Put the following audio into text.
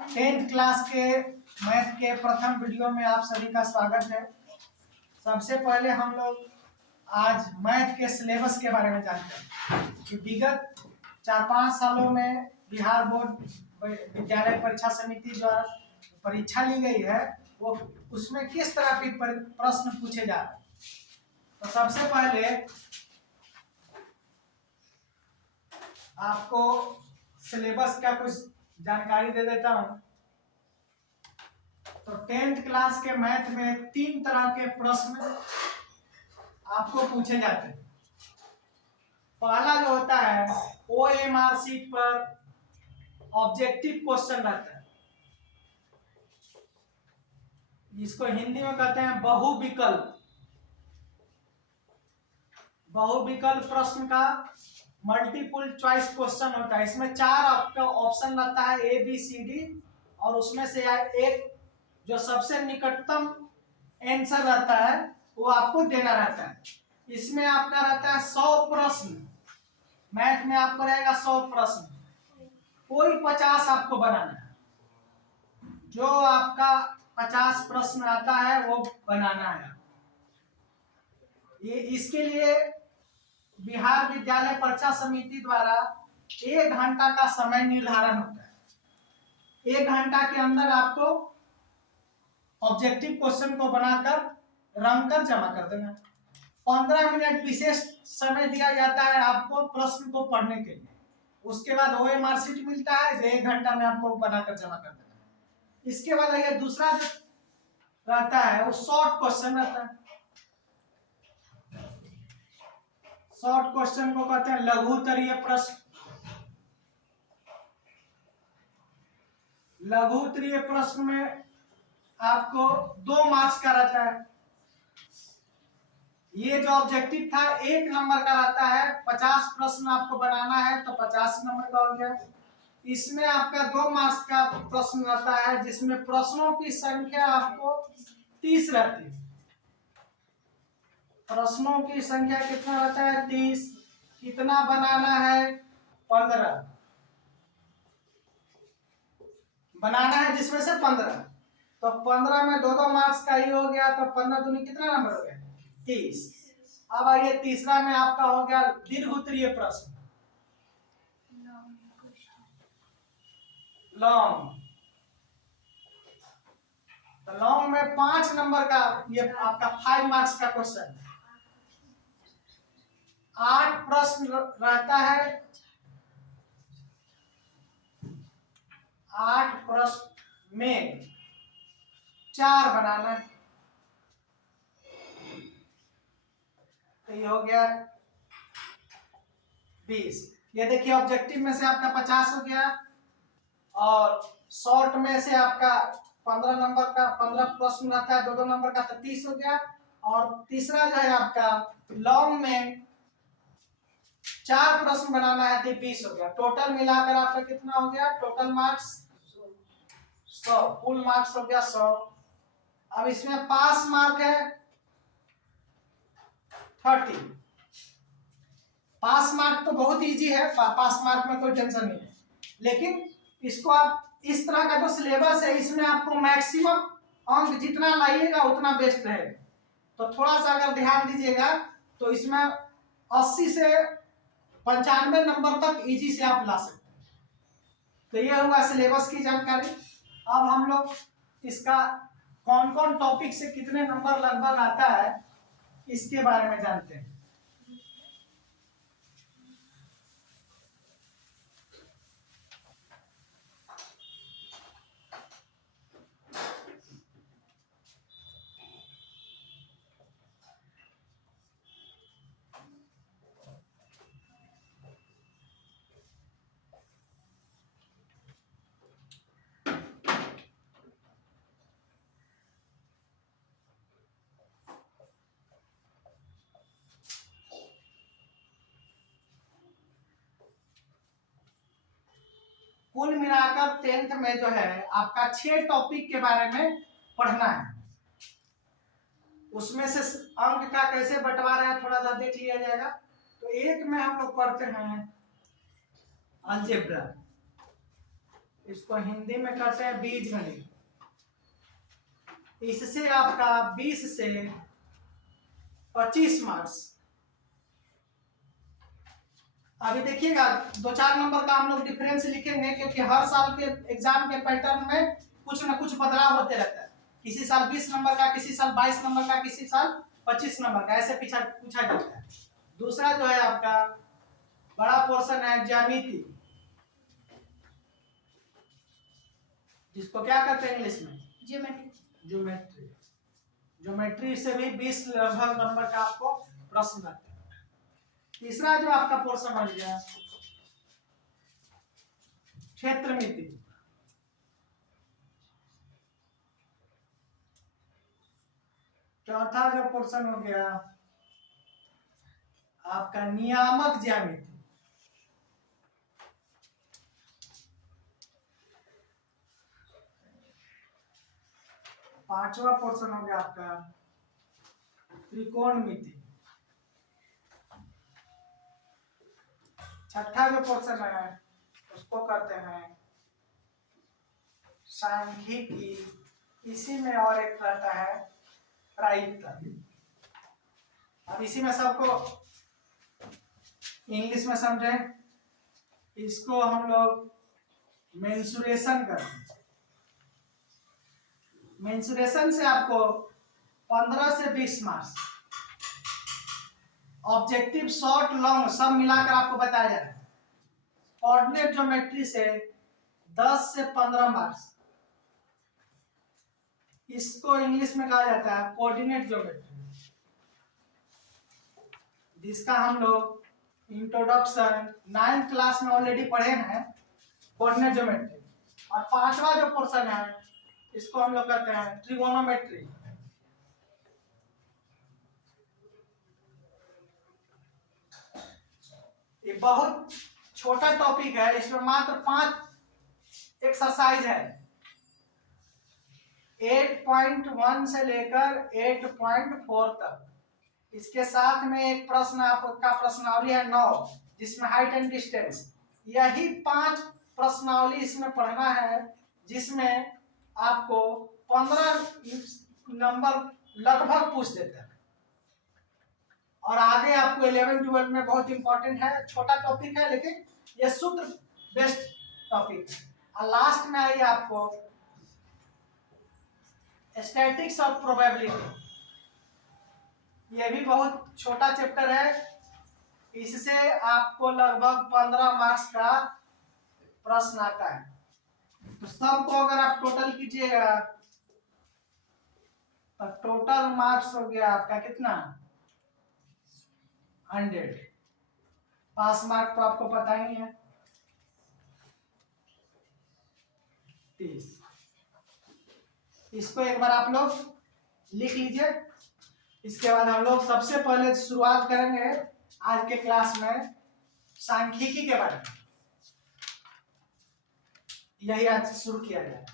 10th class के math के प्रथम वीडियो में आप सभी का स्वागत है। सबसे पहले हम लोग आज मैथ के सिलेबस के बारे में जानते हैं कि विगत 4-5 सालों में बिहार बोर्ड विद्यालय परीक्षा समिति द्वारा परीक्षा ली गई है, वो उसमें किस तरह के प्रश्न पूछे जा रहे हैं। तो सबसे पहले आपको सिलेबस का कुछ जानकारी दे देता हूं। तो 10th क्लास के मैथ में 3 तरह के प्रश्न आपको पूछे जाते हैं। पहला जो होता है OMR शीट पर ऑब्जेक्टिव क्वेश्चन रहता है, जिसको हिंदी में कहते हैं बहुविकल्प। बहुविकल्प प्रश्न का मल्टीपल चॉइस क्वेश्चन होता है। इसमें 4 आपका ऑप्शन रहता है ABCD, और उसमें से एक जो सबसे निकटतम आंसर रहता है वो आपको देना रहता है। इसमें आपका रहता है 100 प्रश्न। मैथ में आपको रहेगा 100 प्रश्न, कोई 50 आपको बनाना है। जो आपका 50 प्रश्न आता है वो बनाना है। ये इसके लिए बिहार विद्यालय परीक्षा समिति द्वारा 1 घंटा का समय निर्धारण होता है। 1 घंटा के अंदर आपको ऑब्जेक्टिव क्वेश्चन को बनाकर रंग कर जमा कर देना। 15 मिनट विशेष समय दिया जाता है आपको प्रश्न को पढ़ने के लिए। उसके बाद OMR शीट मिलता है जो 1 घंटा में आपको बनाकर जमा कर देना। इसके बाद ये दूसरा जो रहता है वो शॉर्ट क्वेश्चन रहता है। शॉर्ट क्वेश्चन को कहते हैं लघु उत्तरीय प्रश्न। लघु उत्तरीय प्रश्न में आपको 2 मार्क्स का रहता है। ये जो ऑब्जेक्टिव था 1 नंबर का रहता है। 50 प्रश्न आपको बनाना है तो 50 नंबर का हो गया। इसमें आपका 2 मार्क्स का प्रश्न रहता है, जिसमें प्रश्नों की संख्या आपको 30 रहती है। प्रश्नों की संख्या कितना रहता है? 30। कितना बनाना है? 15 बनाना है, जिसमें से 15। तो 15 में 2-2 मार्क्स का ही हो गया, तो 15 दूनी कितना नंबर हो गया? 30। अब आइए तीसरा में आपका हो गया दीर्घ उत्तरीय प्रश्न, लॉन्ग। तो लॉन्ग में 5 नंबर का ये आपका 5 मार्क्स का क्वेश्चन है। 8 प्रश्न रहता है। 8 प्रश्न में 4 बनाना है। तो ये हो गया 20। ये देखिए ऑब्जेक्टिव में से आपका 50 हो गया, और शॉर्ट में से आपका 15 नंबर का 15 प्रश्न रहता है, 2-2 नंबर का, तो 30 हो गया। और तीसरा जो है आपका लॉन्ग में 4 प्रश्न बनाना है तो 20 हो गया। टोटल मिलाकर आपका कितना हो गया? टोटल मार्क्स 100, कुल मार्क्स हो गया 100। अब इसमें पास मार्क है 30। पास मार्क तो बहुत इजी है, पास मार्क में कोई टेंशन नहीं है। लेकिन इसको आप इस तरह का जो सिलेबस है, इसमें आपको मैक्सिमम अंक जितना लाइएगा उतना बेस्ट रहेगा। तो थोड़ा सा अगर ध्यान दीजिएगा तो इसमें 80 से 95 नंबर तक इजी से आप ला सकते हैं। तो ये हुआ सिलेबस की जानकारी। अब हम लोग इसका कौन कौन टॉपिक से कितने नंबर लगभग आता है इसके बारे में जानते हैं। कुल मिलाकर 10th में जो है आपका 6 टॉपिक के बारे में पढ़ना है। उसमें से अंक का कैसे बंटवारा है थोड़ा सा देख लिया जाएगा। तो एक में हम लोग पढ़ते हैं अलजेब्रा, इसको हिंदी में कहते हैं बीज गणित। इससे आपका 20 से 25 मार्क्स। अभी देखिएगा 2-4 नंबर का हम लोग डिफरेंस लिखेंगे, क्योंकि हर साल के एग्जाम के पैटर्न में कुछ ना कुछ बदलाव होते रहता है। किसी साल 20 नंबर का, किसी साल 22 नंबर का, किसी साल 25 नंबर का, ऐसे पूछा जाता है। दूसरा जो है आपका बड़ा पोर्शन है ज्यामिति, जिसको क्या कहते हैं इंग्लिश में? ज्योमेट्री। ज्योमेट्री से भी 20 लगभग नंबर का आपको प्रश्न आता है। तीसरा जो आपका पोर्शन बन गया क्षेत्रमिति। चौथा जो पोर्शन हो गया आपका नियामक ज्यामिति। पांचवा पोर्शन हो गया आपका त्रिकोणमिति। छठा जो पोर्शन है उसको कहते हैं सांख्यिकी। इसी में और एक रहता है प्रायिकता। अब इसी में सबको इंग्लिश में समझें, इसको हम लोग मेंसुरेशन करते हैं। मेंसुरेशन से आपको 15 से 20 मार्क्स, ऑब्जेक्टिव, शॉर्ट, लॉन्ग सब मिलाकर आपको बताया जा रहा है। कोऑर्डिनेट ज्योमेट्री से 10 से 15 मार्क्स। इसको इंग्लिश में कहा जाता है कोऑर्डिनेट ज्योमेट्री, जिसका हम लोग इंट्रोडक्शन 9th क्लास में ऑलरेडी पढ़े हैं, कोऑर्डिनेट ज्योमेट्री। और पांचवा जो पोर्शन है इसको हम लोग कहते हैं ट्रिगोनोमेट्री। ये बहुत छोटा टॉपिक है, इसमें मात्र 5 एक्सरसाइज है। 8.1 से लेकर 8.4 तक। इसके साथ में एक प्रश्न आपका प्रश्नावली है 9, जिसमें हाइट एंड डिस्टेंस। यही 5 प्रश्नावली इसमें पढ़ना है, जिसमें आपको 15 नंबर लगभग पूछ देता है। और आगे आपको 11-12 में बहुत इंपॉर्टेंट है। छोटा टॉपिक है लेकिन ये सूत्र बेस्ट टॉपिक है। और लास्ट में आइए आपको स्टैटिक्स ऑफ प्रोबेबिलिटी। ये भी बहुत छोटा चैप्टर है, इससे आपको लगभग 15 मार्क्स का प्रश्न आता है। तो सबको अगर आप टोटल कीजिएगा तो टोटल मार्क्स हो गया आपका कितना? 100। पास मार्क तो आपको पता ही है 30। इसको एक बार आप लोग लिख लीजिए। इसके बाद हम लोग सबसे पहले शुरुआत करेंगे आज के क्लास में सांख्यिकी के बारे में। यही आज शुरू किया जाए।